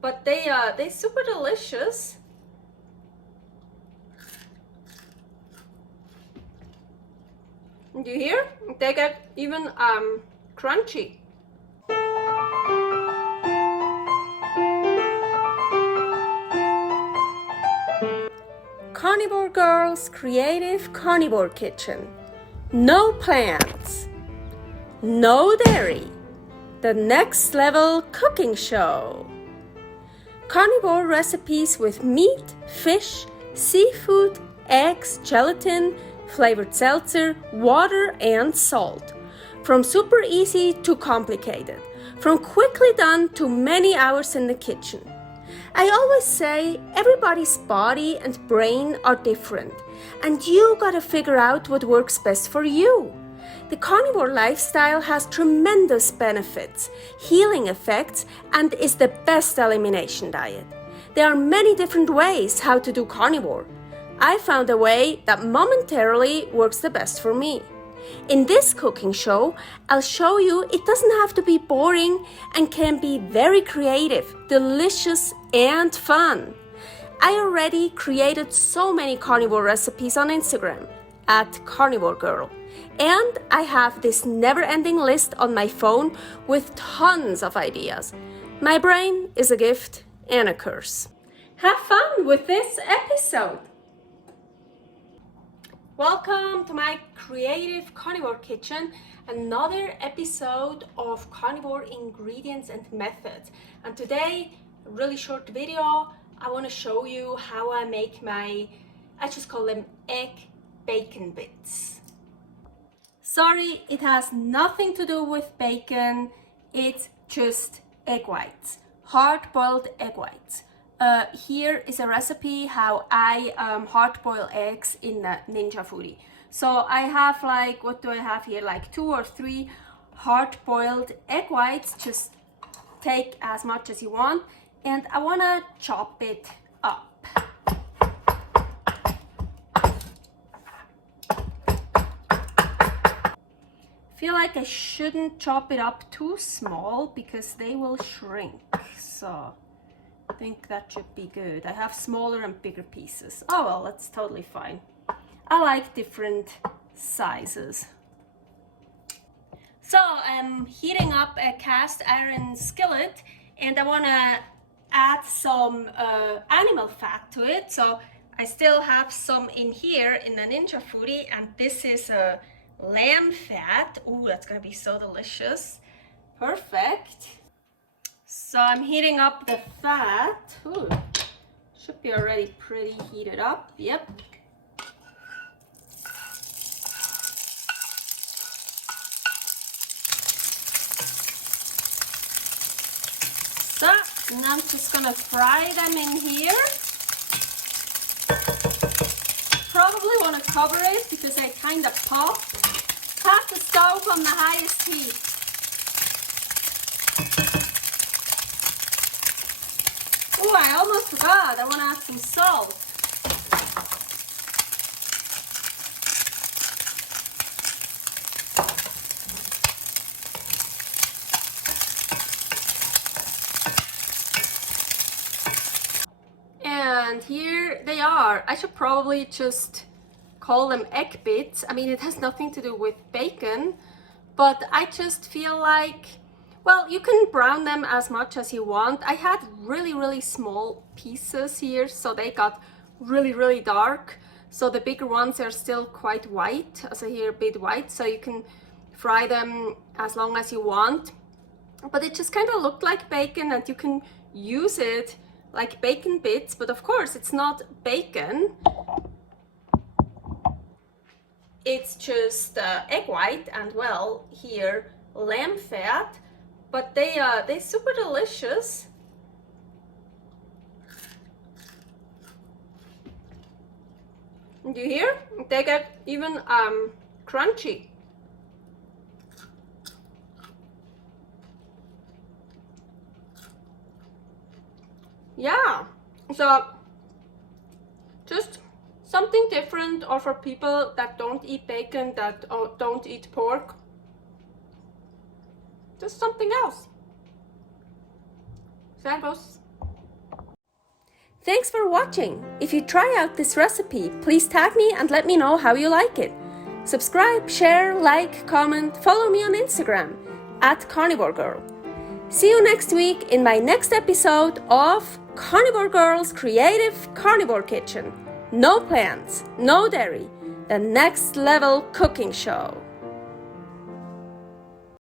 but they super delicious. Do you hear? They get even crunchy. Carnivore Girl's Creative Carnivore Kitchen. No plants, no dairy, the next level cooking show. Carnivore recipes with meat, fish, seafood, eggs, gelatin, flavored seltzer, water, and salt. From super easy to complicated, from quickly done to many hours in the kitchen. I always say everybody's body and brain are different, and you gotta figure out what works best for you. The carnivore lifestyle has tremendous benefits, healing effects, and is the best elimination diet. There are many different ways how to do carnivore. I found a way that momentarily works the best for me. In this cooking show, I'll show you it doesn't have to be boring and can be very creative, delicious, and fun. I already created so many carnivore recipes on Instagram at karnivorgirl, and I have this never-ending list on my phone with tons of ideas. My brain is a gift and a curse. Have fun with this episode. Welcome to my creative carnivore kitchen, another episode of carnivore ingredients and methods. And today, a really short video, I want to show you how I make I just call them egg bacon bits. Sorry, it has nothing to do with bacon, it's just egg whites, hard-boiled egg whites. Here is a recipe how I hard-boil eggs in Ninja Foodie. So I have like, what do I have here? Like 2 or 3 hard-boiled egg whites. Just take as much as you want, and I wanna chop it up. I feel like I shouldn't chop it up too small because they will shrink. So I think that should be good. I have smaller and bigger pieces. Oh well, that's totally fine. I like different sizes. So I'm heating up a cast iron skillet, and I want to add some animal fat to it. So I still have some in here in the Ninja Foodie, and this is a lamb fat. Ooh, that's gonna be so delicious. Perfect. So I'm heating up the fat. Ooh, should be already pretty heated up. Yep. So now I'm just gonna fry them in here. Probably want to cover it because they kind of pop. Have the stove on the highest heat. Oh, I almost forgot. I want to add some salt. And here they are. I should probably just call them egg bits. I mean, it has nothing to do with bacon, but I just feel like, well, you can brown them as much as you want. I had really small pieces here, so they got really dark. So the bigger ones are still quite white, also here a bit white, so you can fry them as long as you want. But it just kind of looked like bacon, and you can use it like bacon bits, but of course it's not bacon. It's just egg white and, well, here lamb fat, but they super delicious. Do you hear? They get even crunchy. Yeah, so just something different, or for people that don't eat bacon, that don't eat pork, just something else. So that goes Thanks for watching. If you try out this recipe, please tag me and let me know how you like it. Subscribe, share, like, comment, follow me on Instagram @karnivorgirl. See you next week in my next episode of Carnivore Girl's Creative Carnivore Kitchen. No plants, no dairy, the next level cooking show.